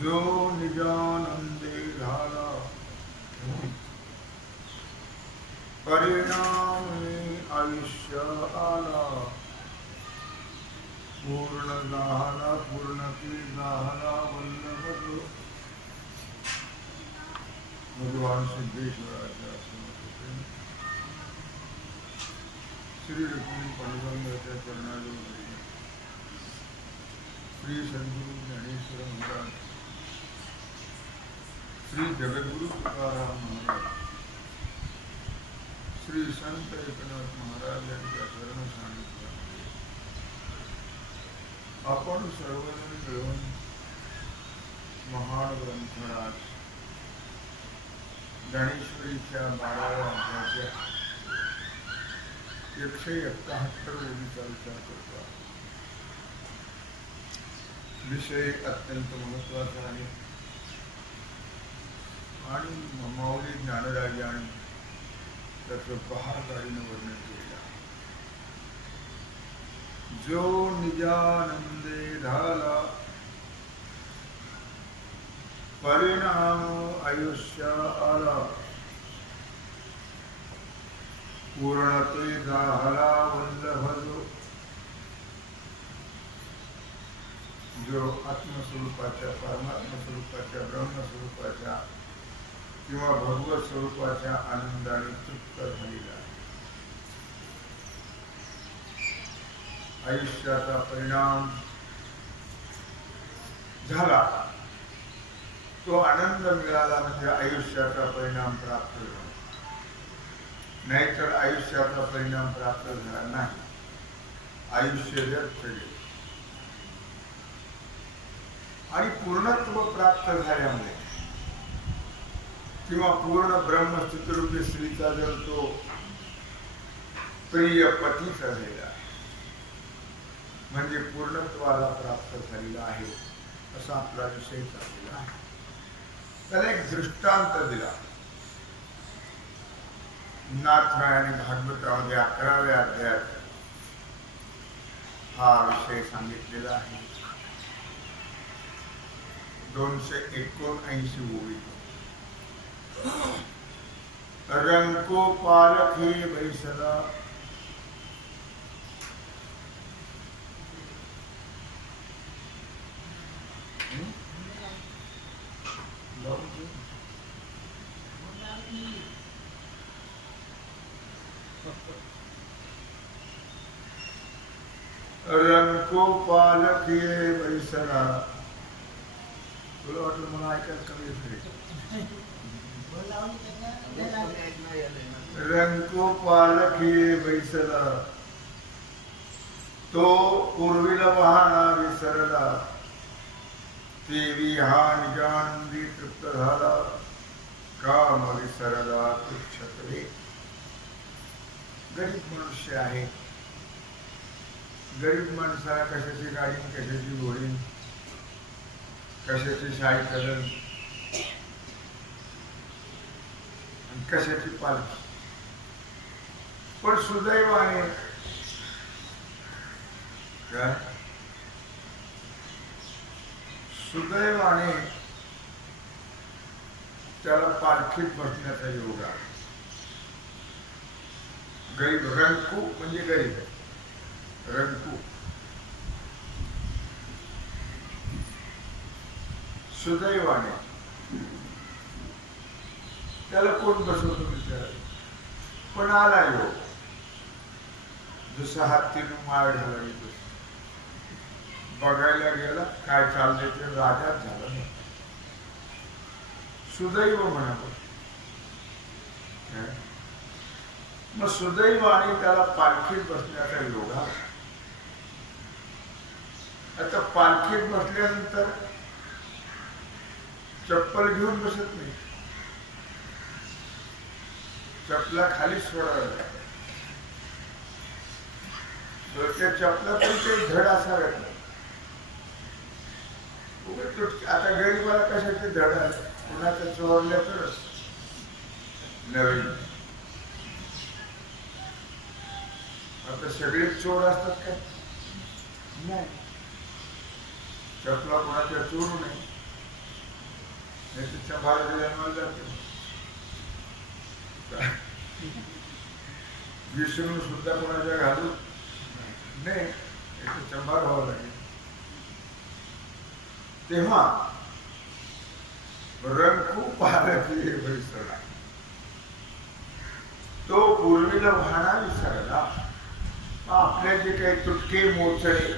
जो निजानंदे झाला परिणामी आयुष्य आला पूर्ण झाला पूर्णती झाला वल्लभ भगवान सिद्धेश्वराच्या श्री रुक्मिणी पांडुरंगाच्या चरणाजवळ श्री सद्गुरु ज्ञानेश्वर महाराज श्री जगद्गुरु तुकाराम महाराज श्री संत एकनाथ महाराज यांच्या शरण सांगितल्यामुळे आपण सर्वजण मिळून महान ग्रंथराज ज्ञानेश्वरीच्या 12व्या अध्यायाच्या 171 ओळीचा विचार करतो. विषय अत्यंत महत्वाचा आहे आणि माऊली ज्ञानराजाने त्याचं पहाडगाडीनं वर्णन केलेलं आहे. जो निजानंदे झाला परिणाम आयुष्य आला पूर्णते झाला वल्लभ जो आत्मस्वरूपाच्या परमात्मा स्वरूपाच्या ब्रह्मस्वरूपाच्या किंवा भगवत स्वरूपाच्या आनंदाने तृप्त झालेला आहे. आयुष्याचा परिणाम झाला तो आनंद मिळाला म्हणजे आयुष्याचा परिणाम प्राप्त झाला. नाहीतर आयुष्याचा परिणाम प्राप्त झाला नाही. आयुष्य व्यर्थ गेले आणि पूर्णत्व प्राप्त झाल्यामुळे किंवा पूर्ण ब्रह्मस्थितरूपी स्त्रीचा जर तो प्रिय पती झालेला आहे म्हणजे पूर्णत्वाला प्राप्त झालेला आहे असा आपला विषय चाललेला आहे. त्याला एक दृष्टांत दिला. नाथरायाने भागवतामध्ये 11व्या अध्यायात हा विषय सांगितलेला आहे. 279 ओळी. रंको पालखे बैसला रंको पालखे बैसला. तुला वाटलं मला ऐकायला कमी येते. रंको पालखी बैसला तो पूर्वीला वाहना विसरला देवी हा निजानंदी तृप्त झाला काम विसरला तुच्छत्वे. गरीब मनुष्य आहे. गरीब माणसाला कशाची गाडी कशाची घोडी कशाची सायकल कशाची पालखी. पण सुदैवाने काय सुदैवाने त्याला पालखीत बसण्याचा योग आहे. गरीब रंकू म्हणजे गरीब आहे. रंकू सुदैवाने त्याला कोण बसवतो विचार. पण आला योग. जसं हत्तीनं माळ झाला बघायला गेला काय चाललंय ते राजाच झाला नाही. सुदैव म्हणावं. मग सुदैवाने त्याला पालखीत बसण्याचा योग आला. आता पालखीत बसल्यानंतर चप्पल घेऊन बसत नाही. चपला खाली सोडायला तर त्या चपला पण काही धड असाव्यात ना. आता गरीबाला कशाचे धड आले, कुणाचं चोरल्या तरच नवीन. आता सगळे चोर असतात का? नाही. चपला कोणाच्या चोरू नाही, त्याच्या भारत जन्माला जाते. विसरून सुद्धा कोणाच्या घालू नाही, याचं चंभार व्हावं लागेल. तेव्हा रंग खूप आरखी परिसर आहे. तो पूर्वीला वाहना विसरला. आपले जे काही तुटके मोचळे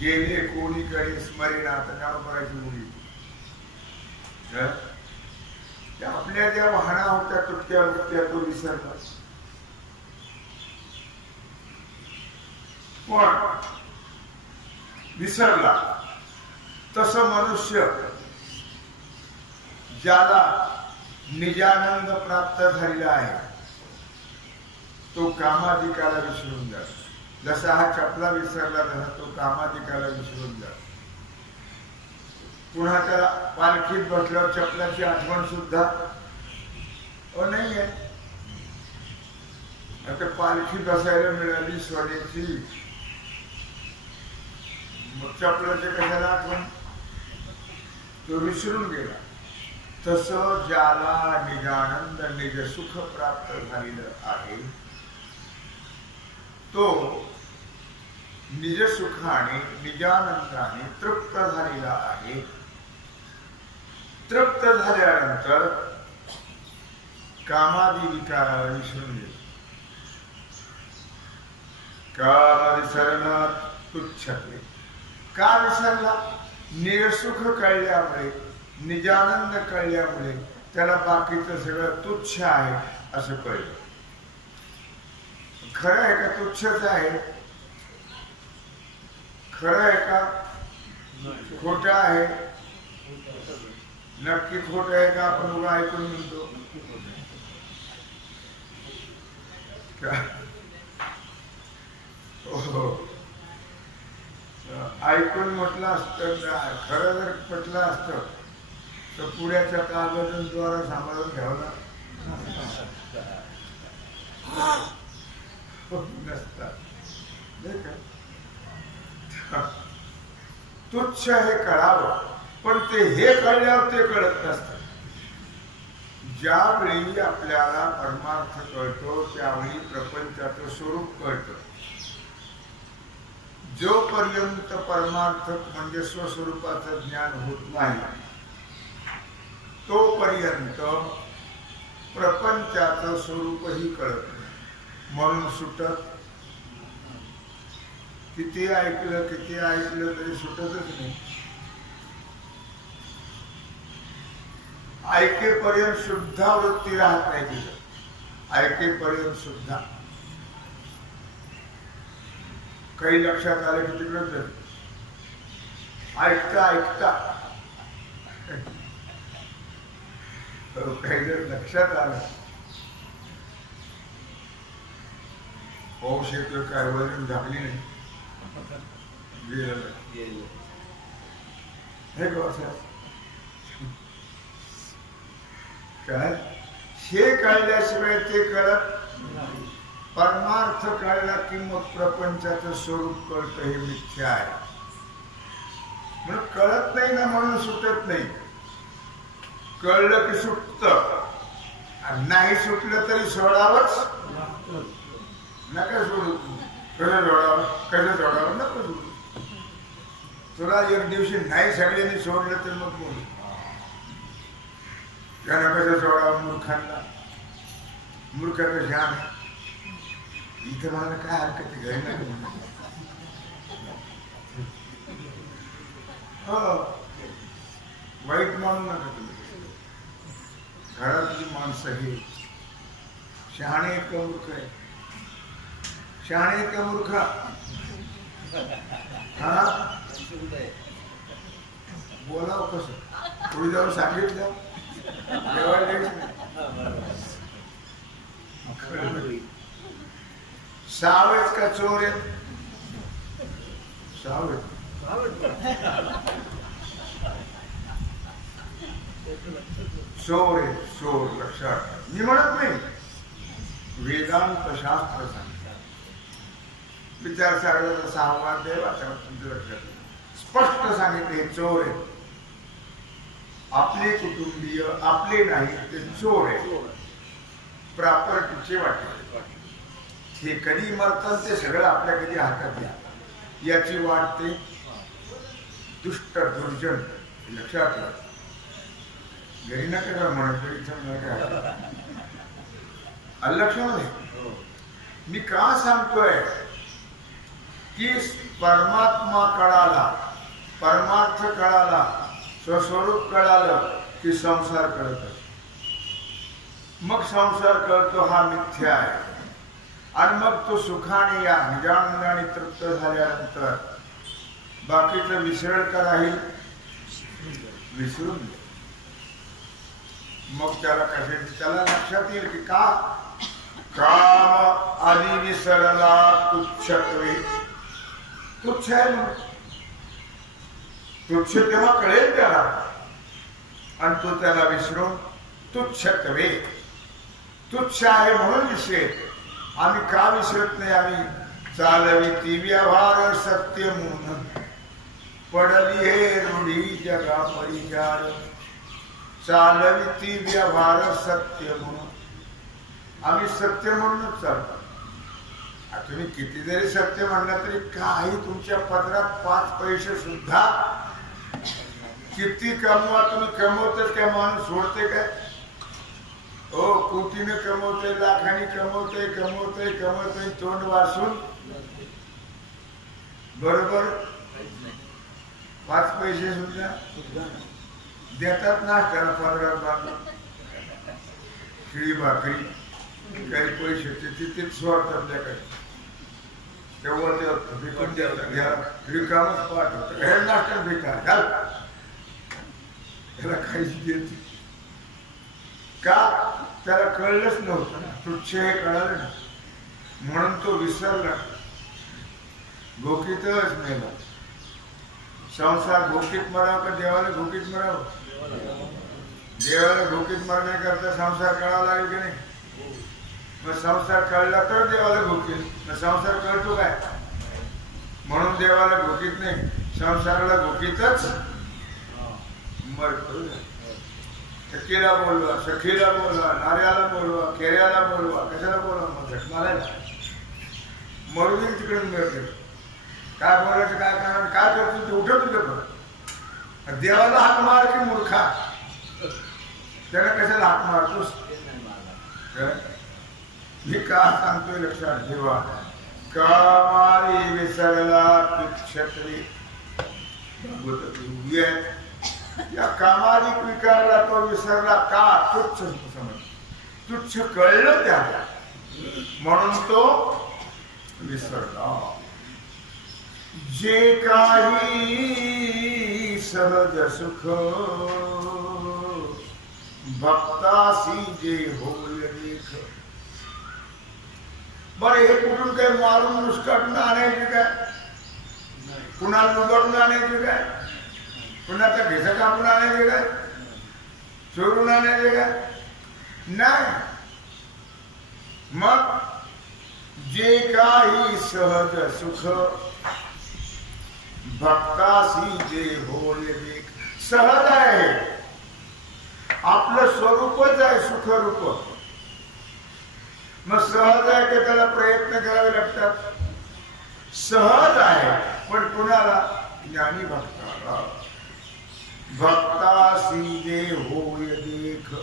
गेले कोणीकडे स्मरेना, त्यावर करायची मुली आपल्या ज्या वाहना होत्या तुटक्या मुटक्या तो विसरला. पण विसरला तसं मनुष्य ज्याला निजानंद प्राप्त झालेला आहे तो कामाधिकाला विसरून जातो. जसा हा चपला विसरला तसा तो कामाधिकाला विसरून जातो. पुन्हा त्याला पालखीत बसल्यावर चपलाची आठवण सुद्धा नाही आहे. आता पालखी बसायला मिळाली सोन्याची, मग चपलाची कशाला आठवण, तो विसरून गेला. तसं ज्याला निजानंद निज सुख प्राप्त झालेलं आहे तो निज सुखाने निजानंदाने तृप्त झालेला आहे. तृप्त झाल्यानंतर कामादी विकाराला विसरून गेला. काम विसरणात तुच्छते. का विसरला? निरसुख कळल्यामुळे, निजानंद कळल्यामुळे त्याला बाकीचं सगळं तुच्छ आहे असं कळलं. खरं आहे का तुच्छच आहे? खरं आहे का खोटं आहे? नक्की खोटं आहे का आपण उगा ऐकून म्हणतो? ऐकून म्हटलं असतं, खरं जर पटलं असतं तर पुण्याच्या कागदांद्वारा सांभाळून घ्यावं नसतात. तुच्छ हे कळावं, पण ते हे कळल्यावर ते कळत नसतं. ज्यावेळी आपल्याला परमार्थ कळतो त्यावेळी प्रपंचाचं स्वरूप कळतं. जोपर्यंत परमार्थ म्हणजे स्वस्वरूपाचं ज्ञान होत नाही तोपर्यंत प्रपंचाचं स्वरूपही कळत नाही. म्हणून सुटत. किती ऐकलं तरी सुटतच नाही. ऐकेपर्यंत सुद्धा वृत्ती राहत नाही तिथं. ऐकेपर्यंत सुद्धा काही लक्षात आलं की तिकडं ऐकता ऐकता काही जर लक्षात आलं पाऊस येतोय काय वरून झाकली नाही हे काय हे कळल्याशिवाय ते कळत. परमार्थ कळला की मग प्रपंचाचं स्वरूप कळतं हे मिथ्या आहे. म्हणून कळत नाही ना म्हणून सुटत नाही. कळलं की सुटतं. नाही सुटलं तरी सोडावंच. नका सोडू. कसं सोडावं नको सोडू. तुला एक दिवशी नाही सगळ्यांनी सोडलं तर मग बोलू त्यानं कसं सोडावं मूर्खांना. मूर्ख तर श्याम इथं मला काय हरकत आहे घरी हो वाईट मानू नका तुम्ही. घरातली माणसं हे शहाणे आहेत का मूर्ख आहे? शहाणे आहेत का मूर्ख? हा बोलावं कसं? पुढे जाऊन सांगितलं सावेच का चोर आहेत? चोर आहे चोर. लक्षात मी म्हणत नाही, वेदांत शास्त्र सांगतात. विचारसागराचा 6वा अध्याय वाचा, तुमच्या लक्षात स्पष्ट सांगितले चोर आहे. आपले कुटुंबीय आपले नाही, ते चोर आहे. प्रॉपर्टीचे वाटे. हे कधी मरतात ते सगळं आपल्या कधी हातात आहे याची वाट ते दुष्ट दुर्जन. लक्षात घरी ना करा म्हणत लक्षात. मी का सांगतोय की परमात्मा कळाला, परमार्थ कळाला, स्वस्वरूप कळालं की संसार कळत. मग संसार कळतो हा मिथ्या आहे. आणि मग तो सुखाने या निजानंदाने तृप्त झाल्यानंतर बाकीचं विसरण का राहील? विसरून दे. मग त्याला कसे त्याला लक्षात येईल की का काम आधी विसरला तुच्छत्वे. तुच्छ आहे म्हणून तुच्छ तेव्हा कळेल त्याला, आणि तो त्याला विसरून तुच्छत्वे. तुच्छ आहे म्हणून विसरेल. आम्ही का विसरत नाही? आम्ही चालवी ती व्यवहार सत्य म्हणून पडली हे रूढी जगा परिचार. चालवी ती व्यवहार सत्य म्हणून आम्ही सत्य म्हणूनच चालतो. तुम्ही किती जरी सत्य म्हणलं तरी काही तुमच्या पदरात 5 पैसे सुद्धा किती कमवा तुम्ही कमवतेच काय? माणूस सोडते काय? हो, कोटीने कमवते, लाखांनी कमवते, कमवते कमवते, तोंड वासून बरोबर 5 पैसे सुद्धा देतात ना त्याला पदरात बांधून. शिळी भाकरी काही पैसे तिथे स्वार्थ आपल्याकडे तेव्हा ते विकून द्या रिकामच पाठवत हे नाश्ता बेकार घाल त्याला काहीच देत का? त्याला कळलंच नव्हतं. तुच्छ हे कळालं ना म्हणून तो विसरला. भोकीतच मेला. संसार भोकीत मराव का देवाला भोकीत मराव? देवाला भोकीत मरण्याकरता संसार कळावा लागेल की नाही? मग संसार कळला तर देवाला भोकील. मग संसार कळतो काय? म्हणून देवाला भोकीत नाही, संसाराला भोकीतच मरतो. सखीला बोलवा, सखीला बोलवा, नाऱ्याला बोलवा, केऱ्याला बोलवा, कशाला बोलवा? मग झट मारायला मरू दे तिकडे मिळते. काय बोलायचं काय करणार? काय करतो ते उठत तुझं. देवाला हाक मार की मूर्खा? त्याला कशाला हाक मारतोस? मी का सांगतोय लक्षात ठेवा. कामारी विसरला तुच्छत्वे. या कामाधिक विकारला तो विसरला का? तुच्छ समज. तुच्छ कळलं त्याला म्हणून तो विसरला. जे काही सहज सुख भक्तासी जे होय देख. बरं हे कुठून काय मारून मुस्काटून आणायचे काय? कुणाला लुबाडून आणायचे काय? कुणाचा घेसा कापून आणायचे काय? चोरून आणायचे काय? नाही. मग जे काही सहज सुख भक्तासी जे होय देख. सहज आहे, आपलं स्वरूपच आहे सुखरूप. मग सहज आहे की त्याला प्रयत्न करावे लागतात? सहज आहे, पण कुणाला? ज्ञानी भक्ताला. भक्तासी जे होय देख.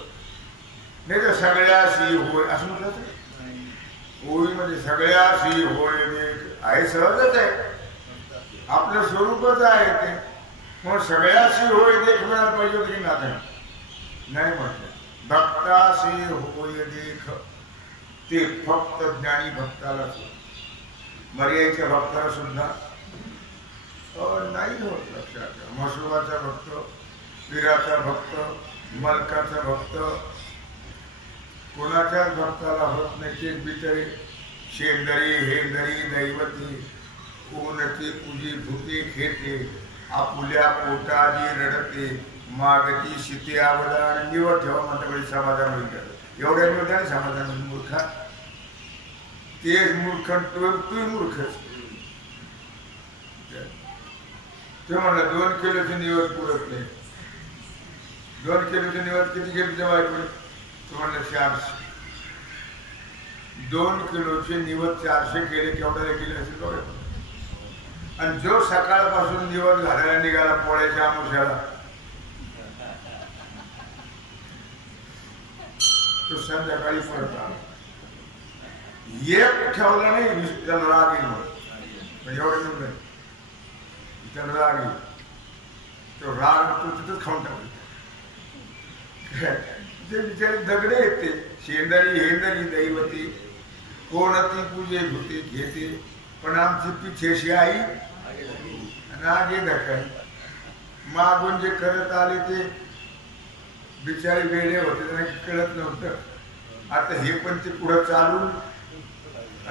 नाही तर सगळ्यासी होय असं म्हटलं तर ओळीमध्ये सगळ्यासी होय देख आहे. सहजच आहे, आपलं स्वरूपच आहे ते. मग सगळ्यासी होय देख म्हणायला पाहिजे होती की नाही म्हटलं. भक्तासी होय देख ते फक्त ज्ञानी भक्ताला. मर्यादेच्या भक्ताला सुद्धा नाही होत. लक्षात. मसुबाचा भक्त, पिराचा भक्त, मलकाचा भक्त कोणाच्याच भक्ताला होत नाही. ते बिचारी शेंदरी हेंदरी दैवती कोणती तुझी भूते खेते आपुल्या पोटाली रडते मागती शिते अवदान निवड ठेवा म्हणता समाधान होईल एवढ्या निवडाने समाधान होईल मूर्खा तेच मूर्ख तू मूर्खच ते म्हणलं 2 किलोची निवड पुरत नाही 2 किलोची निवड किती घेतली तेव्हा तू म्हणलं 400 2 किलोची निवड 400 केले केवढ्याला केले असेल बघा आणि जो सकाळपासून निवड घालायला निघाला पोळ्याच्या आमुष्याला तो संध्याकाळी परत आला एक ठेवला नाही त्याला राग येईल म्हणून एवढं निवड त्याला राग येईल तो राग तो तिथंच खाऊन टाकला ते बिचारे दगडे येते शेंदारी हेंदारी दैवती कोणती पूजे होते घेते पण आमची पिछेशी आई आणि आगे ढकल मागून जे करत आले ते बिचारे वेळे होते त्यांना कळत नव्हतं आता हे पण ते पुढे चालून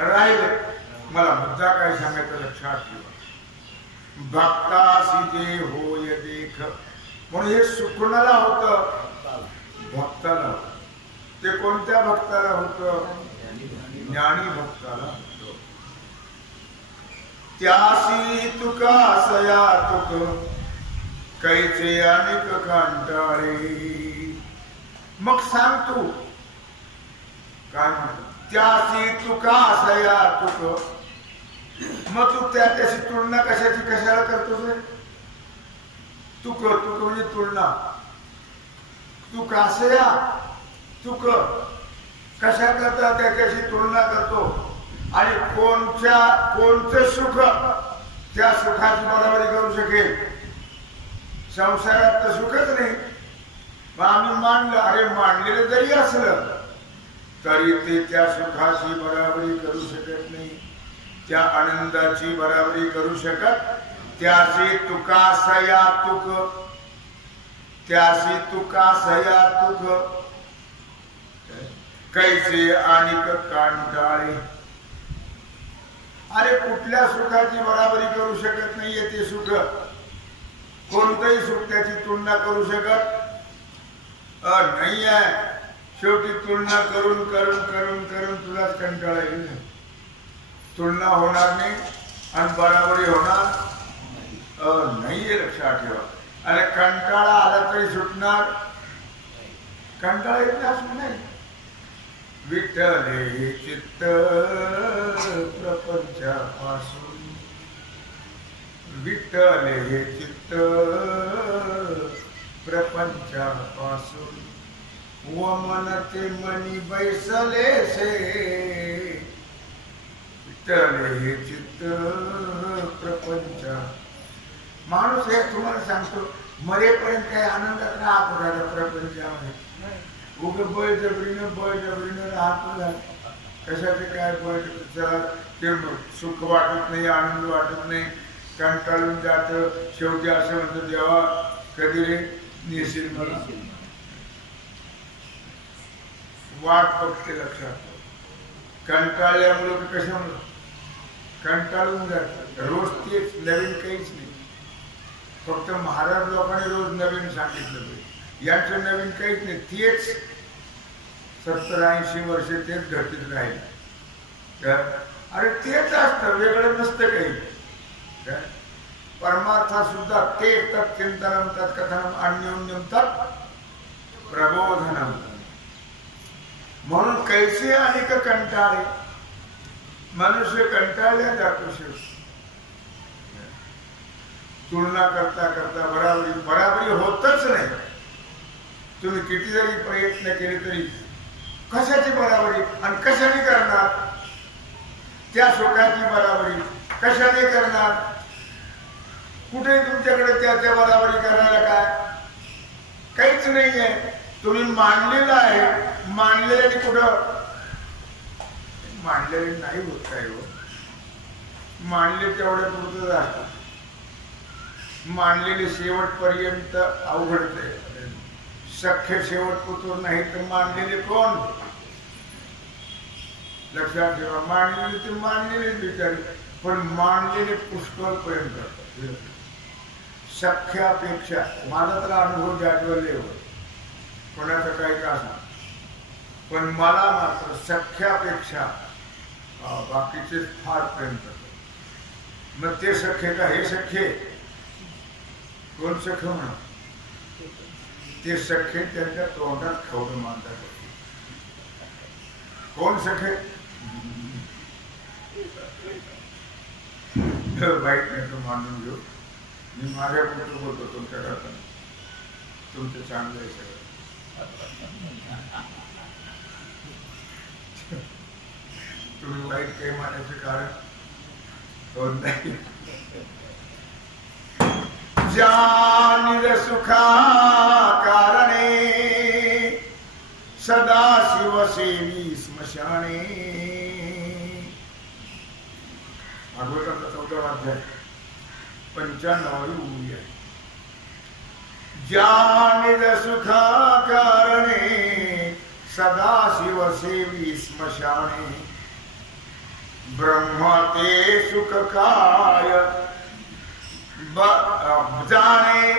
राहिले मला मुद्दा काय सांगायचं लक्षात ठेवा भक्तासी जे होय देख म्हणून हे सुकुणाला होतं भक्ताला ते कोणत्या भक्ताला होतं ज्ञानी भक्ताला त्यासी तुका सया तुक कैचे अनेक कांटाळे मग सांग तू काय म्हणतो त्यासी तुका सया तुक मग तू त्याची तुलना कशाला करतोस रे तुक म्हणजे तुलना तू कासया तुक कशा करता त्याच्याशी तुलना करतो आणि कोणतं सुख त्या सुखाची बरोबरी करू शकेल संसारात तर सुखच नाही मग आम्ही मानलं अरे मानलेलं जरी असलं तरी ते त्या सुखाची बराबरी करू शकत नाही त्या आनंदाची बराबरी करू शकत त्याची तुका सया तुक त्याशी तुका सया तुक कैसे अनिक कांटाळे अरे कुठल्या सुखाची बराबरी करू शकत नाहीये ते सुख कोणतंही सुख त्याची तुलना करू शकत नाही आहे शेवटी तुलना करून करून करून करून तुलाच कंटाळा येईल तुलना होणार नाही आणि बराबरी होणार नाहीये लक्षात ठेवा अरे कंटाळा आला तरी सुटणार कंटाळा येत असं नाही विठ्ठले चित्त प्रपंचापासून विठ्ठले चित्त प्रपंचापासून व मनते मनी बैसले से विठ्ठले चित्त प्रपंच माणूस हे तुम्हाला सांगतो मरेपर्यंत काही आनंदात राहत राहिला प्रपंचामध्ये उगं बळजबरीनं राहत कशाचे काय ते सुख वाटत नाही आनंद वाटत नाही कंटाळून जात शेवटी असं म्हणतं देवा कधी रे नेशील मला वाट बघते लक्षात कंटाळल्यामुळं कशामुळं कंटाळून जात रोज तेच नवीन काहीच नाही फक्त महाराज लोकांनी रोज नवीन सांगितलं यांचं नवीन काहीच नाही तेच 70-80 वर्ष तेच घडतीत राहील अरे तेच असतं वेगळं नसतं काही परमार्था सुद्धा ते तत्चिंतनम तत्कथनम अन्योन्यम तत् प्रबोधनम म्हणून कैसे अनेक कंटाळे मनुष्य कंटाळल्या जातो शेवटी तुलना करता करता बराबरी होतच नाही तुम्ही किती जरी प्रयत्न केले तरी कशाची बराबरी आणि कशाने करणार त्या सुखाची बराबरी कशाने करणार कुठे तुमच्याकडे त्या बराबरी करायला काय काहीच नाहीये तुम्ही मानलेलं आहे मानलेल्याने कुठं मानलेले नाही होत काय हो मानले तेवढ्या पुरतच असतात मानलेले शेवटपर्यंत अवघडते सख्य शेवट पुत्र नाही तर मानलेले कोण लक्षात ठेवा मानलेले ते मानलेले बिचारे पण मानलेले पुष्कळ प्रेम करतात. सख्यापेक्षा माझा तर अनुभव जाजवले होते, कोणाचं काही का सांग, पण मला मात्र सख्यापेक्षा बाकीचे फार प्रेम करतात. मग ते सख्य का हे सख्य, कोण सख्य म्हणा, ते सख्य त्यांच्या तोंडात खवडं मानतात. कोण सख्य वाईट नाही तो मानून घेऊ, मी माझ्या कुठं बोलतो तुमच्या करता, तुमचं चांगलं आहे सगळं. तुम्ही वाईट काही मानायचं कारण होत नाही. जानिर सुखा कारणे सदा शिवसेवी स्मशाने. भागवताचा 14वा अध्याय 95वी ओवी आहे. जानिर सुखा कारणे सदा शिवसेवी स्मशाने. ब्रह्म ते सुख काय जाणे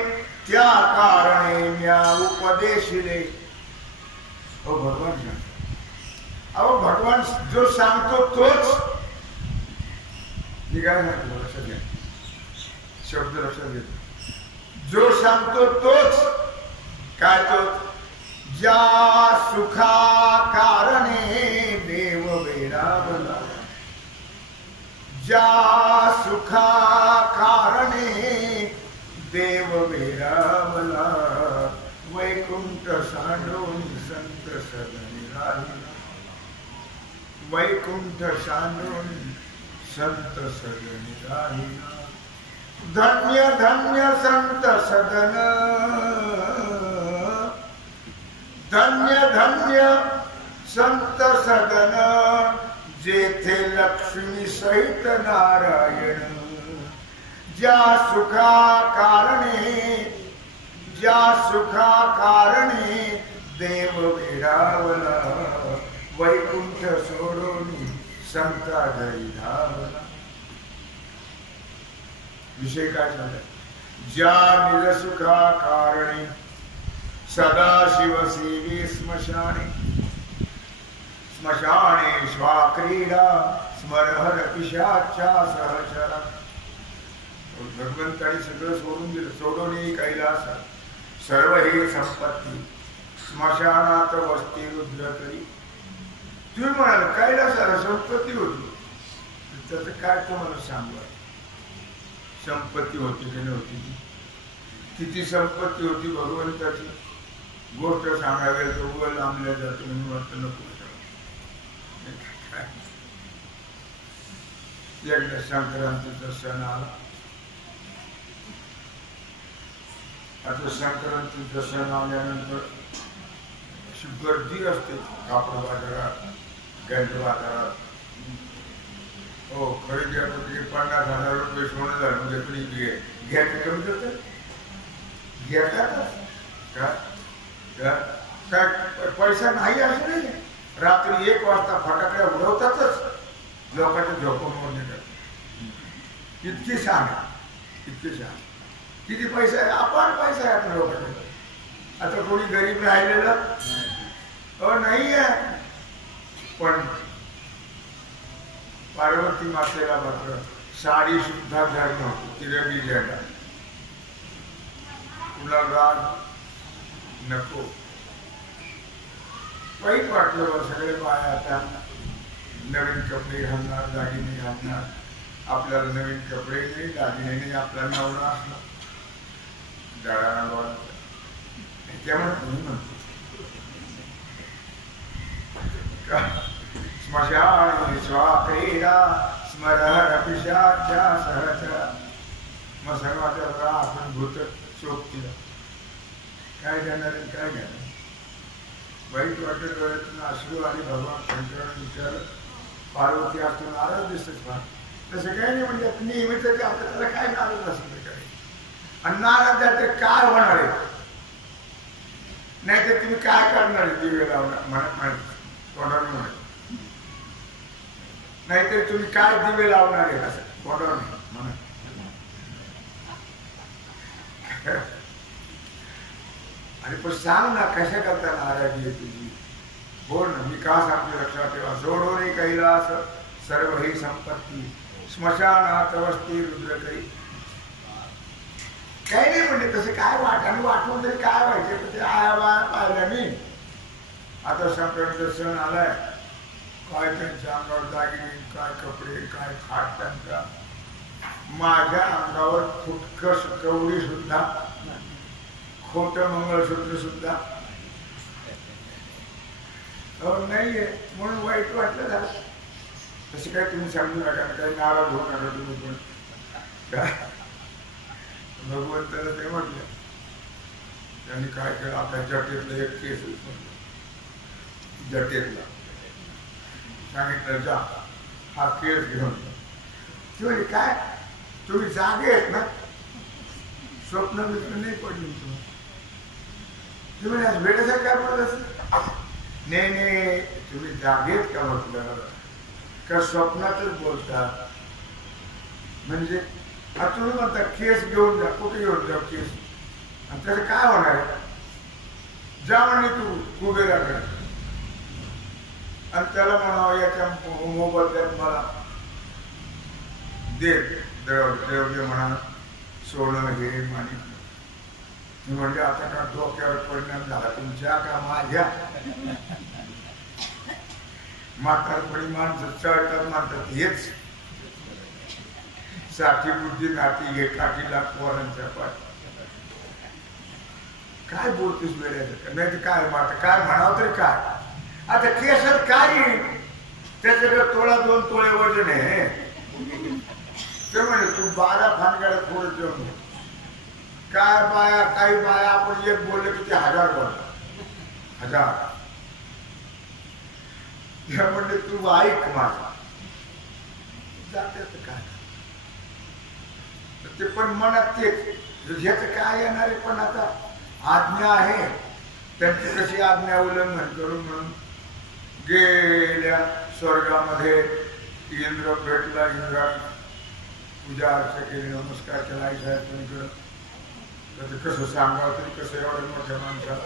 त्या कारणे म्या उपदेशिले. हो भगवान सांगतो. अहो भगवान जो सांगतो तोच निघाला. लक्षात घ्या, शब्द लक्षात घेतो. जो सांगतो तोच काय, तो ज्या सुखा कारणे देव वेडावला. ज्या सुखा कारणे देव वेडावला. वैकुंठ सांडून संत सदनी राहिला. वैकुंठ सांडून संत सदनी राहिला. धन्य धन्य संत सदन, धन्य धन्य संत सदन. जेथे लक्ष्मी सहित नारायण. ज्या सुखा कारणे, ज्या सुखा कारणे देव वेडावला. वैकुंठ सोडून संता घरी धावला. विषय काय झाला? ज्या निरसुखा कारणे सदा शिवसेवी स्मशाने. स्मशाने श्वाक्रीडा स्मरहर पिशाच्या सहचरा. भगवंताने सगळं सोडून दिलं. सोडून कैलास सर्व ही संपत्ती स्मशानात वस्ती रुद्र तरी. तुम्ही म्हणाल कैलासाला संपत्ती होती, त्याचं काय तुम्हाला सांगू? संपत्ती होती की नव्हती? किती संपत्ती होती भगवंताची गोष्ट सांगावी तर उगल लांबल्या जाते म्हणून वाटतं नको. एकदा संक्रांतीचा सण आला. आता संक्रांतीचा सण आल्यानंतर अशी गर्दी असते कापड बाजारात, गंज बाजारात. हो खरेदी आता 50,000 रुपये सोनं झालं म्हणजे तुम्ही घ्यायचं कमी करतात. घेतातच काय पैसा नाही असं नाही. रात्री 1 वाजता फटाकड्या उडवतातच, लोकांच्या झोपून नेतात. इतकी सांगा, इतकी सांगा. किती पैसा आहे? अपार पैसा आहे आपल्या लोकांकडे. आता कोणी गरीब राहिलेलं नाही आहे. पण पार्वती मातेला मात्र साडी सुद्धा घाल नव्हती. तिरंगी झेंडा. कुणा राग नको. वाईट वाटलं. सगळे बाया आता नवीन कपडे घालणार, दागिने घालणार. आपल्याला नवीन कपडे नाही, दागिने नाही. आपला नवरा असला जळाना बोला त्यामुळे तुम्ही म्हणतो स्मशाने स्वाक्रीडा स्मरहर पिशाच्या सहचरा. मग सर्वांच्या आपण भूत शोधतील. काय घेणार काय घेणार? वाईट वाटत डोळ्यातून अश्रू आणि भगवान शंकराने विचारलं, पार्वती असतो नाराज दिसतच पहा. तसं काही नाही. म्हणजे नेहमीच आपलं त्याला काय नाराज असेल तर काय. आणि नाराज झाले तर काय होणार आहे? नाही तर तुम्ही काय करणार आहे? दिवे लावणार म्हणत तोंडाने म्हणत. नाहीतर तुम्ही काय दिवे लावणार आहे? असं कोणावर नाही म्हणा. आणि पण सांग ना कशा करता नाराजी आहे तुझी, बोल ना. मी का सांगते लक्षात ठेवा. सोडो रे कैलास सर्व ही संपत्ती, स्मशानात वस्ती रुद्र काही. काही नाही म्हणजे तसे काय वाटाने वाटून तरी काय व्हायचे, तर ते आया बाया पाहिल्या मी. आता संक्रांतीचा सण आलाय, काय त्यांच्या अंगावर दागिने, काय कपडे, काय थाट त्यांचा. माझ्या अंगावर फुटकस कवडी सुद्धा, खोटं मंगळसूत्र सुद्धा नाहीये, म्हणून वाईट वाटलं झालं. तसे काय तुम्ही सांगू नका, काही नाराज होऊ नका तुम्ही पण. भगवंताला ते म्हटलं, त्यांनी काय केलं, आता जटेतलं एक केस जटेतला सांगितलं जा हा केस घेऊन. ती म्हणजे काय तुम्ही जागे आहेत ना, स्वप्न बिप्न नाही पडली तुम्ही. तुम्ही आज वेळेसाठी काय बोलत असत. नाही नाही तुम्ही जागेत का म्हटलं का स्वप्नातच बोलतात. म्हणजे आता तुम्ही म्हणता केस घेऊन जा, कुठे घेऊन जा केस, आणि त्याचं काय होणार आहे. जा म्हणे तू कुबेराकडे आणि त्याला म्हणावं याच्या मोबदल्यात मला दे द्रव्य म्हणा, सोनं हे माणिक. म्हणजे आता का डोक्यावर परिणाम झाला तुमच्या का माझ्या. म्हातारपणी माणसं चळतात म्हणतात हेच, साठी बुद्धी नाती हे काठीला पोरांच्या पाठ. काय बोलतोस वेळेचं, नाही तर काय मात काय म्हणावं तरी काय. आता केसात काय त्याच्याकडे तोळा 2 तोळे वजन आहे. ते म्हणे तू 12 फानगाड्या थोडं जेवण. काय बाया काही बाया आपण एक बोलले की ते 1000 बोलतात, 1000. म्हणजे तू ऐक माझा जाते काय ते पण मनात तेच ह्याचं काय येणार आहे. पण आता आज्ञा आहे, त्यांची कशी आज्ञा उल्लंघन करून म्हणून गेल्या स्वर्गामध्ये इंद्र भेटला. इंद्रा पूजा अर्चा केली, नमस्कार केला. आई साहेब कोणीकडं तर कसं सांगावं तरी कसं एवढं मोठ्या माणसाला.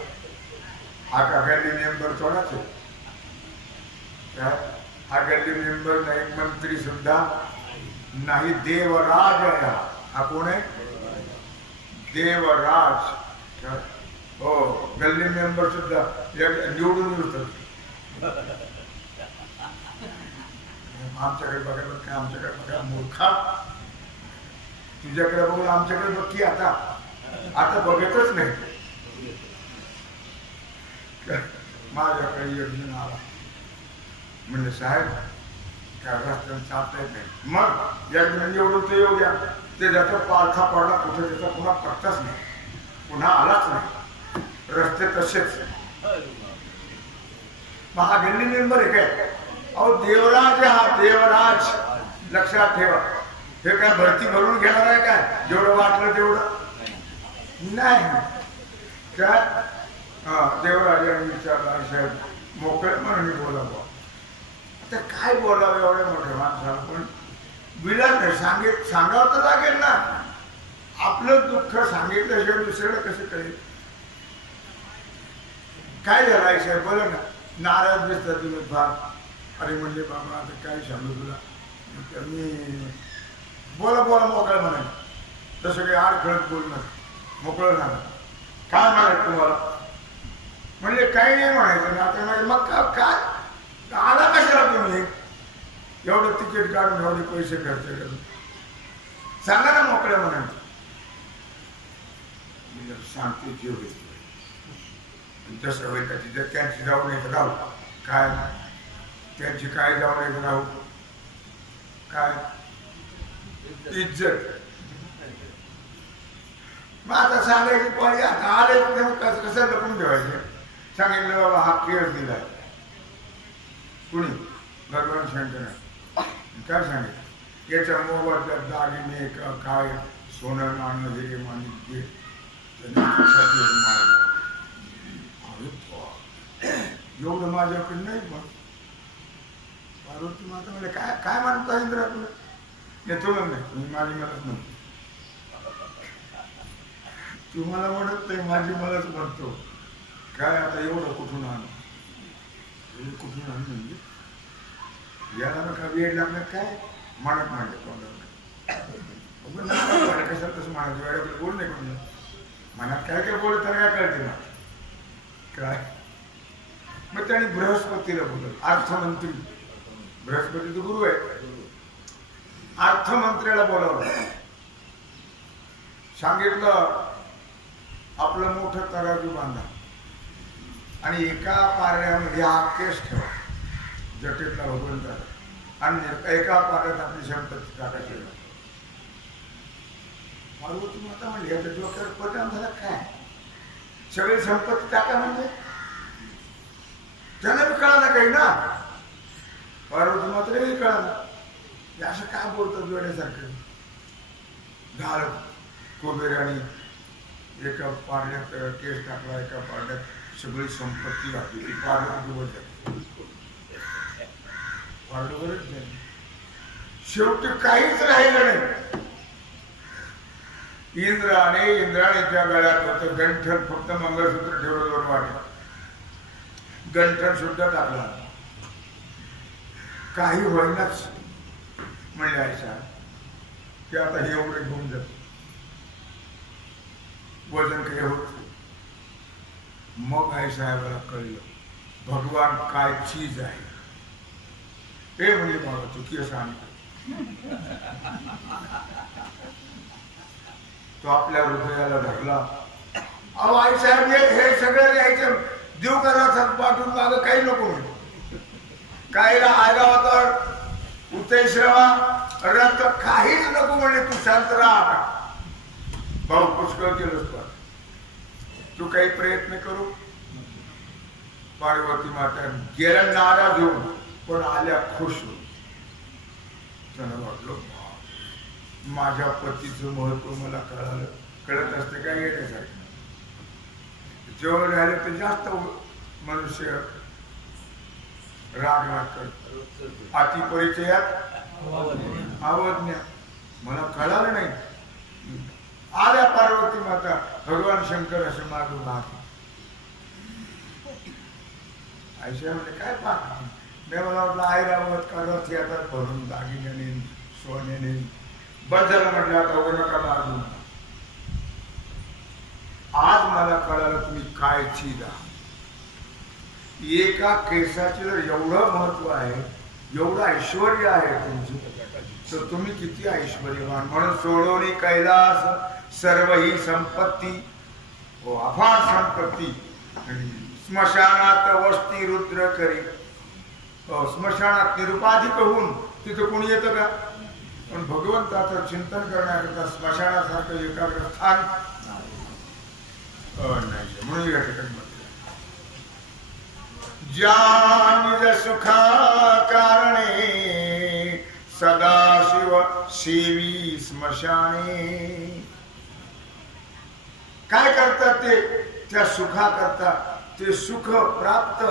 हा का गल्ली मेंबर थोडाच आहे, हा गल्ली मेंबर नाही, मंत्री सुद्धा नाही, देवराज आहे. हा कोण आहे, देवराज. हो गल्ली मेंबर सुद्धा निवडून येतात. आमच्याकडे बघा काय, आमच्याकडे बघा मूर्खा, तुझ्याकडे बघून आमच्याकडे बघ की आता बघतच नाही. माझ्याकडे योजना आला म्हणजे साहेब काय रस्त्याने चालता येत नाही. मग एकदा एवढं ते येऊ द्या, ते ज्याचा पालथा पडला कुठे त्याचा पुन्हा पत्ताच नाही, पुन्हा आलाच नाही. रस्ते तसेच. मग हा गल्ली मेंबर आहे काय. अहो देवराज, हा देवराज लक्षात ठेवा. हे काय भरती भरून घेणार आहे काय, जेवढं वाटलं तेवढं नाही. काय देवराजाने विचारला साहेब मोकळे म्हणून बोलावं. आता काय बोलावं एवढ्या मोठ्या माणसाला, पण विलास नाही. सांगावं तर लागेल ना. आपलं दुःख सांगितल्याशिवाय दुसऱ्याला कसं कळेल. काय झालं आई साहेब बोला ना. नाराज दिसतात तुम्ही फार. अरे म्हणले बाबा आता काय सांगू तुला. तर मी बोला मोकळं म्हणायचं. तसं काही आडखळत बोलणार, मोकळं झालं. काय म्हणायचं तुम्हाला, म्हणजे काही नाही म्हणायचं ना. आता म्हणजे मग काय आला कशाला तुम्ही, एवढं तिकीट काढून एवढे पैसे खर्च करून सांगा ना मोकळ्या म्हणायचं. शांती जीव घेतो तसं होईल का. तिथे त्यांची जाऊ नये राहू काय, त्यांची काय जाऊ नये राहू काय इज्जत. मग आता सांगायची पाळी आता आले कसं लपून ठेवायचं. सांगितलं बाबा हा केस दिलाय कुणी, भगवान शंकर. काय सांगितलं याच्या मोबदल्यात दागिने काय सोनं नाणं हे माणिक घे. एवढं माझ्याकडे नाही. पण पार्वती माता म्हणजे काय काय मानता इंद्र आपलं. येतो ना नाही, तुम्ही माझी मलाच म्हणतो. तुम्हाला म्हणत नाही, माझी मलाच म्हणतो. काय आता एवढं कुठून आणू, कुठून आणू म्हणजे याला नका वेळ लागणार काय म्हणत म्हणते तोंडाला कशाला तसं म्हणायचं, वेळेकडे बोल नाही म्हणलं. मनात काय काय बोलत तर काय कळते ना काय. मग त्याने बृहस्पतीला बोलवलं, अर्थमंत्री. बृहस्पती तो गुरु आहे. अर्थमंत्र्याला बोलावलं, सांगितलं आपलं मोठं तराजू बांधा आणि एका पारड्यामध्ये हा केस ठेवा जटेतला भगवंताला आणि एका पारड्यात आपली संपत्ती टाकायची. पार्वती माता म्हणली याच्या डोक्यावर परिणाम झाला काय, सगळी संपत्ती टाका म्हणजे त्याला बी कळालं काही ना. पार्वती मात्र कळालं असं काय बोलतात वेड्यासारखं. झालं कुबेराने एका पारड्यात केस टाकला, एका पारड्यात सगळी संपत्ती घातली. पार्वती पार्वतीवरच झाली. शेवटी काहीच राहिलं नाही. इंद्राणीच्या गळ्यात होतं गंठन, फक्त मंगळसूत्र ठेवलं दोन वाटे, गंठन सुद्धा टाकला. काही होईनाच म्हणले आयशा की आता हे एवढे घेऊन जात वजन काही होत. मग आई साहेबाला कळलं भगवान काय चीज आहे. हे म्हणजे मला तू केस आणतो. तो आपल्या हृदयाला धरला. अहो आई साहेब हे सगळं यायचं देव करा पाठवून माग काही नको म्हणतो. काहीला आगावातर उतेश्रवा रथ काहीच नको म्हणले. तू शांत राहा. भाऊ पुष्कळ केलंच पण तू काही प्रयत्न करू. पार्वती माता गेल्या नाराज होऊन पण आल्या खुश होऊन. त्यांना वाटलं माझ्या पतीचं महत्व मला कळालं. कळत असते काय येण्यासाठी. जेवण राहिलं तर जास्त मनुष्य राग करत. अति परिचयात आवज्ञा. मला कळालं नाही. आल्या पार्वती माता भगवान शंकर असे मागून राहते. आयशा म्हणजे काय पाहत मी मला वाटलं आई रावत करत येतात भरून दागिन्याने सोन्याने. बस झालं म्हटलं आता उघड नका मागून. आज मला कळालं तुम्ही काय चीज आहात. एका केसाचे जर एवढं महत्व आहे, एवढं ऐश्वर आहे तुमचं, तर तुम्ही किती ऐश्वर्यवान. म्हणून सोडवणी कैलास सर्व ही संपत्ती अफाट संपत्ती स्मशानात वस्ती रुद्र करी. स्मशानात निरुपाधिक होऊन तिथं कोणी येतं का. पण भगवंताचं चिंतन करण्याकरता स्मशानासारखं एकाग्र स्थान नाही. म्हणून या ठिकाणी ज्या निज सुखा कारणे सदाशिव सेवी स्मशाने. काय करतात ते त्या सुखा करता. ते सुख प्राप्त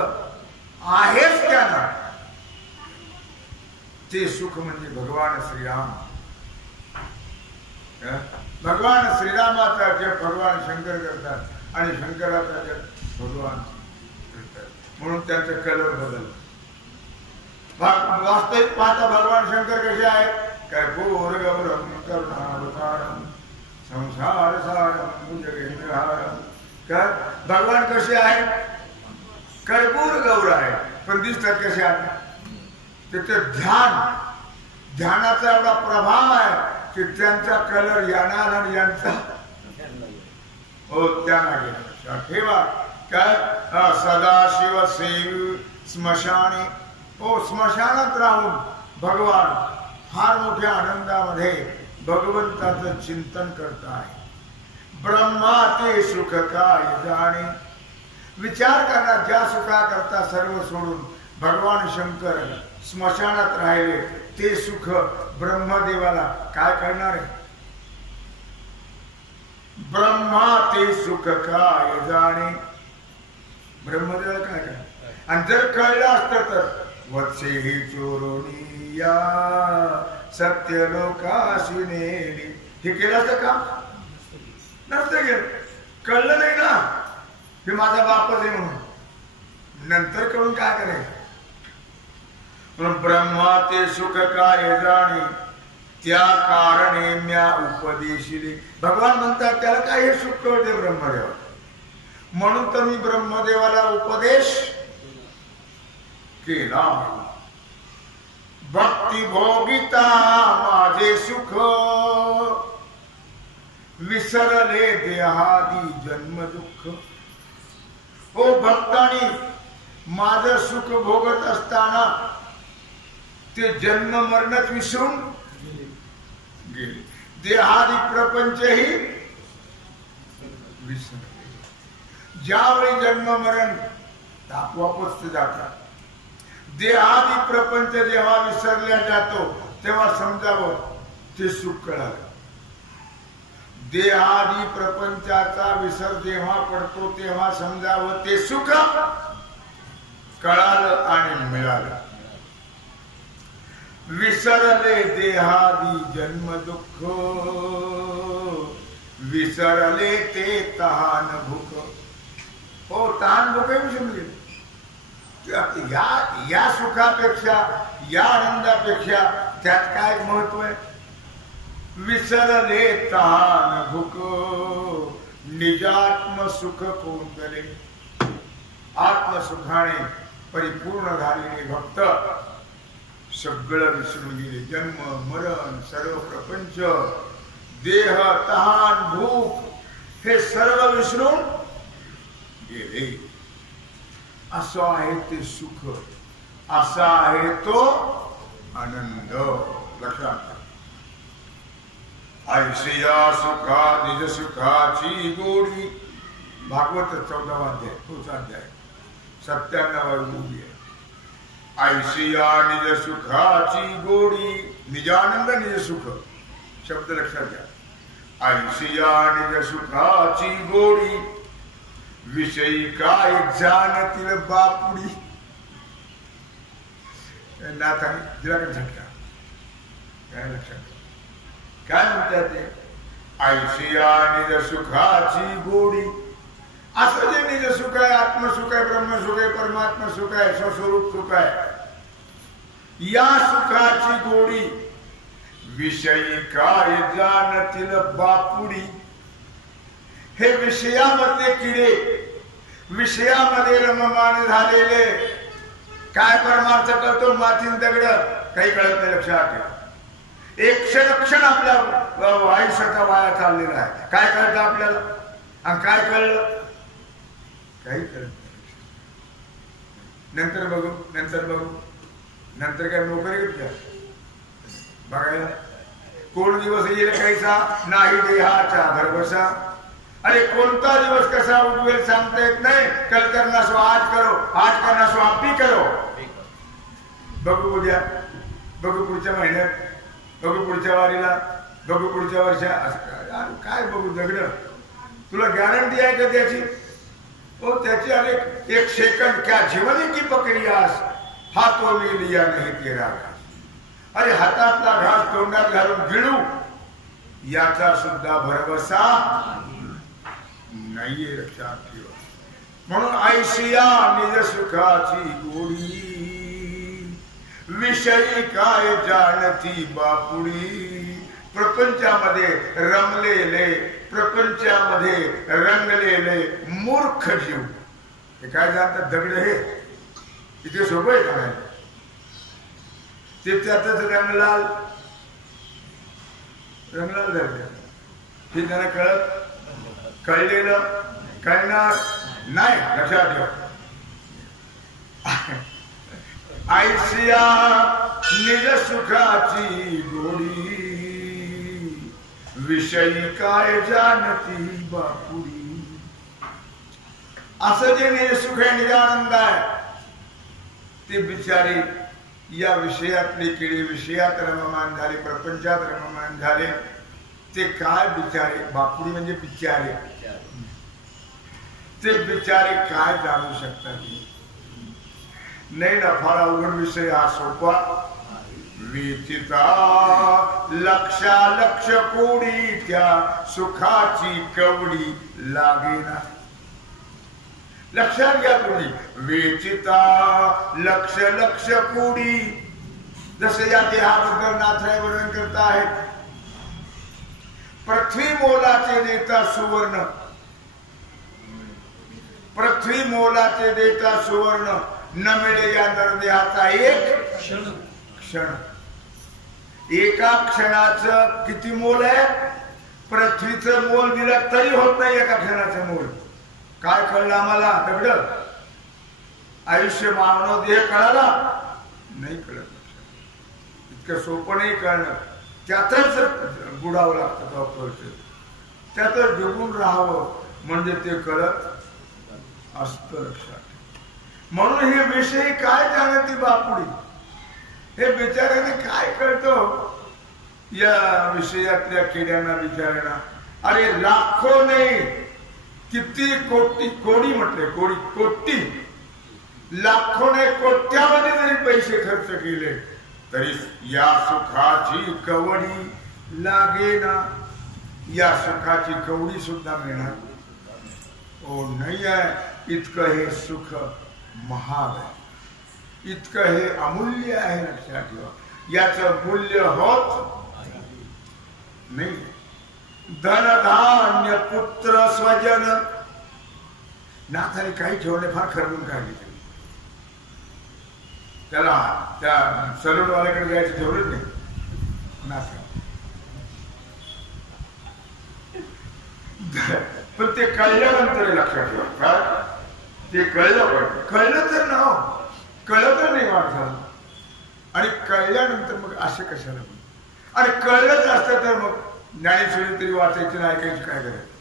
आहेच त्यांना. ते सुख म्हणजे भगवान श्रीराम. भगवान श्रीरामाचा जप भगवान शंकर करतात आणि शंकराचा जप भगवान करतात. म्हणून त्यांचा कलर बदलला. वास्तविक पाहता भगवान शंकर कसे आहेत. कर्पूर गौरम करुणावतारम संसार सारम भुजगेंद्रहारम. भगवान कसे आहेत. कर्पूर गौर आहे पण दिसतात कसे आहेत. त्याचे ध्यानाचा एवढा प्रभाव आहे की त्यांचा कलर येणार आणि यांचा हो त्यांना गेला. ठेवा काय सदाशिव सेवी स्मशाने. हो स्मशानात राहून भगवान फार मोठ्या आनंदामध्ये भगवंताचं चिंतन करत आहे. ब्रह्मा ते सुख काय जाणे. विचार करणार ज्या सुखा करता सर्व सोडून भगवान शंकर स्मशानात राहिले. ते सुख ब्रह्मदेवाला काय करणार आहे. ब्रह्मा ते सुख काय जाणे. ब्रह्मदेवाला काय काय. आणि जर कळलं असतं तर वत्से चोरोनिया सत्य लोकाशी नेली. हे केलं असतं का? नसतं गेलं. कळलं नाही ना की माझा बापच आहे म्हणून. नंतर कळून काय करायचं? ब्रह्मा ते सुख काय जाणे त्या कारणे म्या उपदेशिले. भगवान म्हणतात त्याला काय हे सुख कळते ब्रह्मदेवा, म्हणून तर मी ब्रह्मदेवाला उपदेश केला. भक्ती भोगिता माझे सुख विसरले देहादी जन्म दुःख. ओ भक्तानी माझं सुख भोगत असताना ते जन्म मरणच विसरून गेले. देहादी प्रपंचही विसरले. ज्यावेळी जन्म मरण आपोआपच ते जातात. देहादी प्रपंच जेव्हा विसरल्या जातो तेव्हा समजावं ते सुख कळालं. देहादी प्रपंचाचा विसर जेव्हा पडतो तेव्हा समजावं ते सुख कळालं आणि मिळालं. विसरले देहादी जन्म दुःख विसरले ते तहान भूक. हो, तहान भूक विसरून गेले. या सुखापेक्षा या आनंदापेक्षा त्यात काय महत्व आहे? विसरले तहान भूक निजात्म सुख कोणतले. आत्मसुखाने परिपूर्ण झालेले भक्त सगळं विसरून गेले. जन्म मरण सर्व प्रपंच देह तहान भूक हे सर्व विसरून गेले. असं आहे ते सुख, असा आहे तो आनंद. लक्षात ऐशिया सुखा निज सुखाची गोडी. भागवत 14वा अध्याय, तोच अध्याय 97वी गोडी आहे. ऐशिया निज सुखाची गोडी. निजानंद निज सुख शब्द लक्षात घ्या. ऐशिया निज सुखाची गोडी विषयी काय जाणतील बापुडी. नाथाने दिला का झटका? काय लक्षात काय म्हणतात ते? ऐशिया निज सुखाची गोडी. असं जे निज सुख आहे, आत्मसुख आहे, ब्रह्मसुख आहे, परमात्मा सुख आहे, स्वस्वरूप सुख आहे, या सुखाची गोडी विषयी काय जाणतील बापुडी. हे विषयामधले किडे, विषयामध्ये रममाण झालेले. काय परमार्थ कळतो? मातीन दगड काही कळत नाही. लक्षात ठेवा. एक क्षण आपल्या आयुष्याचा वाया चाललेला आहे. काय कळतं आपल्याला आणि काय कळलं? काही कळत नाही. नंतर बघू, नंतर बघू, नंतर काय नोकरी घेतल्या बघायला. कोण दिवस येईल कैसा नाही देहाचा भरवसा. अरे कोणता दिवस कसा उगवेल सांगता येत नाही. कल करना सो आज करो, आज करना सो आप भी करो. बघू उद्या, बघू पुढच्या महिन्यात, बघू पुढच्या वारीला, बघू पुढच्या वर्षात. काय बघू दगड? तुला गॅरंटी आहे का त्याची? हो, त्याची अनेक एक सेकंड क्या जीवनी की पकडियास हातो मी लिया नाही तेरा. अरे हातातला घास तोंडात घालून गिळू याचा सुद्धा भरवसा नाहीये. लक्षात ठेवा. म्हणून ऐशिया निज सुखाची गोडी विषयी काय जाणती बापुडी. प्रपंचामध्ये रमलेले, प्रपंचामध्ये रंगलेले मूर्ख जीव हे काय जाणतात? दगड हे इथे सोपं आहे का? ते त्यातच रंगलाल रंगलाल दगड हे त्यांना कळत, कळलेलं कळणार नाही. लक्षात ठेवा. ऐशिया निज सुखाची गोडी विषयी काय जाणती बापुडी. असं जे निज सुख आहे, निजानंद आहे, ते बिचारे या विषयातले किडे विषयात रममान झाले, प्रपंचात रममान झाले. ते काय बिचारे, बापुडी म्हणजे बिचारे, ते बिचारे काय जाणू शकतात? नाही ना. फार अवघड विषय हा, सोपा वेचिता लक्षा लक्ष कोडी त्या सुखाची कवडी लागेना. लक्षात घ्या तुम्ही, वेचिता लक्ष लक्ष कोडी. जसे या देहाबद्दल नाथराय वर्णन करता आहेत. पृथ्वी मोलाचे देता सुवर्ण, पृथ्वी मोलाचे देता सुवर्ण, न मिळे या नरदेहाचा एक क्षण. एका क्षणाचं किती मोल आहे? पृथ्वीचं मोल दिलं तरी होत नाही एका क्षणाचं मोल. काय कळलं आम्हाला? दगड आयुष्य मानव देह कळाला नाही, कळत. इतकं सोपं नाही कळणं. त्यातच बुडावं लागतं, त्यातच डुबून राहावं म्हणजे ते कळत असतं. लक्षात. म्हणून हे विषय काय जाणती बापुडी, हे बिचाऱ्याने काय कळतो या विषयातल्या किड्यांना बिचाऱ्यांना. अरे लाखो नाही, किती कोटी, कोडी म्हटले, कोडी कोटी, लाखोने कोट्यामध्ये जरी पैसे खर्च केले तरी या सुखाची कवडी लागेना. या सुखाची कवडी सुद्धा मिळणार ओ नाही आहे. इतकं हे सुख महाग आहे, इतकं हे अमूल्य आहे. लक्षात ठेवा, याचं मूल्य होत नाही. धन धान्य पुत्र स्वजन, नाथाने काही ठेवले फार खरडून काढली. त्याला त्या सलूनवाल्याकडे जायचं ठेवलंच नाही. नाथ पण ते कळल्यानंतर लक्षात ठेवा. काय ते कळलं पाहिजे. कळलं तर ना, कळलं तर नाही माणसाला. आणि कळल्यानंतर मग असे कशाला. आणि कळलंच असतं तर मग ज्ञानेश्वरी तरी वाचायची नाही, ऐकायची काय करायचं.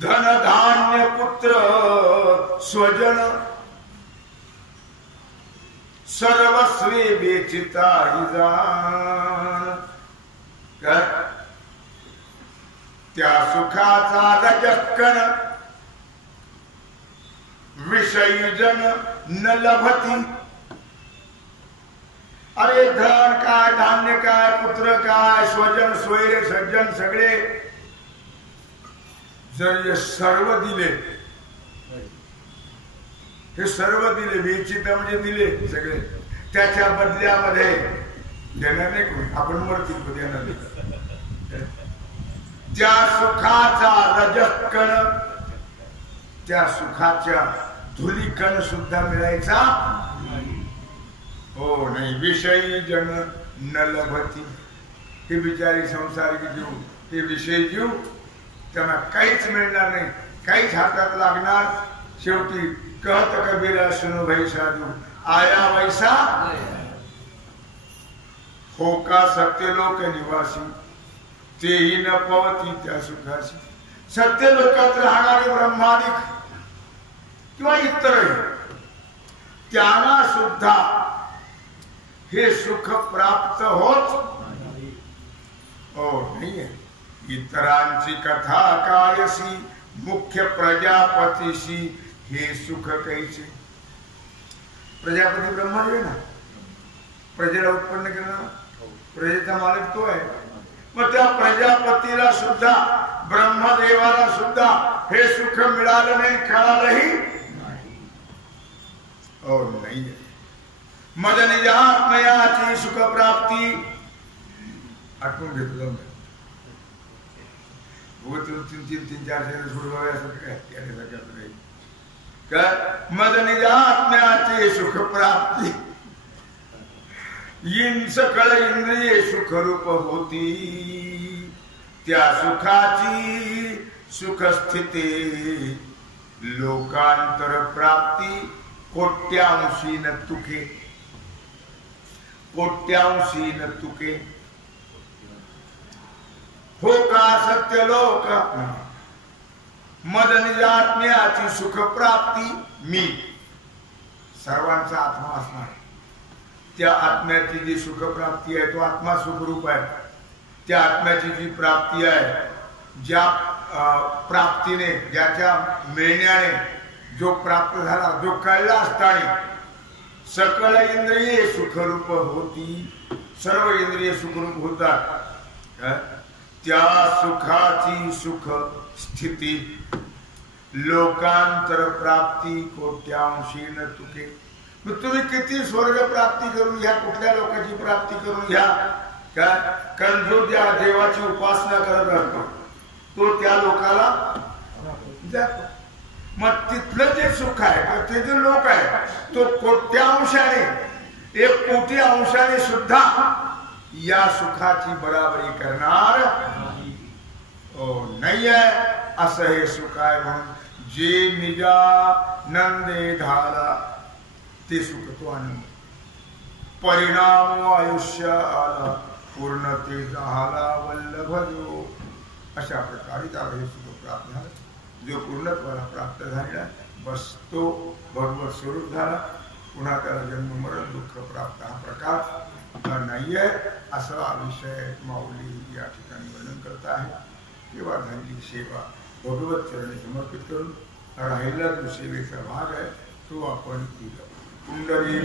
धन धान्य पुत्र स्वजन सर्वस्वी वेचिता हि जाण. त्या सुखाचा रजक्कन विषयी जन न लभती. अरे धन काय, धान्य काय, पुत्र काय, स्वजन स्वैर सज्जन सगळे जर सर्व दिले, हे सर्व दिले, वेचित म्हणजे दिले सगळे, त्याच्या बदल्यामध्ये देणार नाही कोणी. आपण मरतील देणार नाही. त्या सुखाचा रजकण, त्या सुखाच्या धुलीकण सुद्धा मिळायचा हो नाही. विषयी जन न लभती. हे बिचारी संसारिक जीव, हे विषयी जीव, त्यांना काहीच मिळणार नाही, काहीच हातात लागणार. शेवटी कहत कबीरा सुनो भाई साधू आया वैसा हो का सत्यलोक निवासी, तेही न पवती त्या सुखाशी. सत्यलोकात राहणारे ब्रह्मादिक किंवा इतरही त्यांना सुद्धा हे सुख प्राप्त होत हो नाहीये. इतरांची कथा कायसी, मुख्य प्रजापतीशी हे सुख कैसे. प्रजापती ब्रह्मादेव ना, प्रजेला उत्पन्न केलं, प्रजेचा मालक तो आहे. मग त्या प्रजापतीला सुद्धा, ब्रह्मदेवाला सुद्धा हे सुख मिळालं नाही, कळालंही हो नाही. मद निजात्मयाची सुख प्राप्ती आठवून घेतलं. तीन चार मद निजात्म्याचे सुख प्राप्ती, इन सकळ इंद्रिये सुखरूप होती. त्या सुखाची सुख स्थिती लोकांतर प्राप्ती कोट्यांशी न तुके. कोट्यांशी न तुके हो का सत्य लोक. मद निजात्म्याची सुख प्राप्ती, मी सर्वांचा आत्मा असणार. त्या आत्म्याची जी सुख प्राप्ती आहे तो आत्मा सुखरूप आहे. त्या आत्म्याची जी प्राप्ती आहे, ज्या प्राप्तीने, ज्याच्या मिळण्याने जो प्राप्त झाला, जो कळला असताना सकळ इंद्रिये सुखरूप होती, सर्व इंद्रिय सुखरूप होतात, त्या सुखाची सुख स्थिती लोकांतर प्राप्ती कोट्यांशी न तुके. मग तुम्ही किती स्वर्ग प्राप्ती करून घ्या, कुठल्या लोकांची प्राप्ती करून घ्या, कारण जो त्या देवाची उपासना करत असतो तो त्या लोकाला जातो. मग तिथलं जे सुख आहे, ते जे लोक आहे, तो कोट्यांशाने, 1 कोटी अंशाने सुद्धा या सुखाची बराबरी करणार नाही आहे. असं हे सुख आहे. म्हणून जे निजानंदे धारा ते सुख तो आनंद. परिणाम आयुष्य आला पूर्णते झाला वल्लभ जो. अशा प्रकारे त्याला हे सुख प्राप्त झालं. जो पूर्णत्वाला प्राप्त झालेला बस तो भगवत स्वरूप झाला. पुन्हा त्याला जन्म मरण दुःख प्राप्त हा प्रकार नाही आहे, असा विषय माऊली या ठिकाणी वर्णन करत आहे. तेव्हा झालेली सेवा भगवत चरणी समर्पित करून राहिला जो सेवेचा भाग आहे तो आपण केला. पुंडरी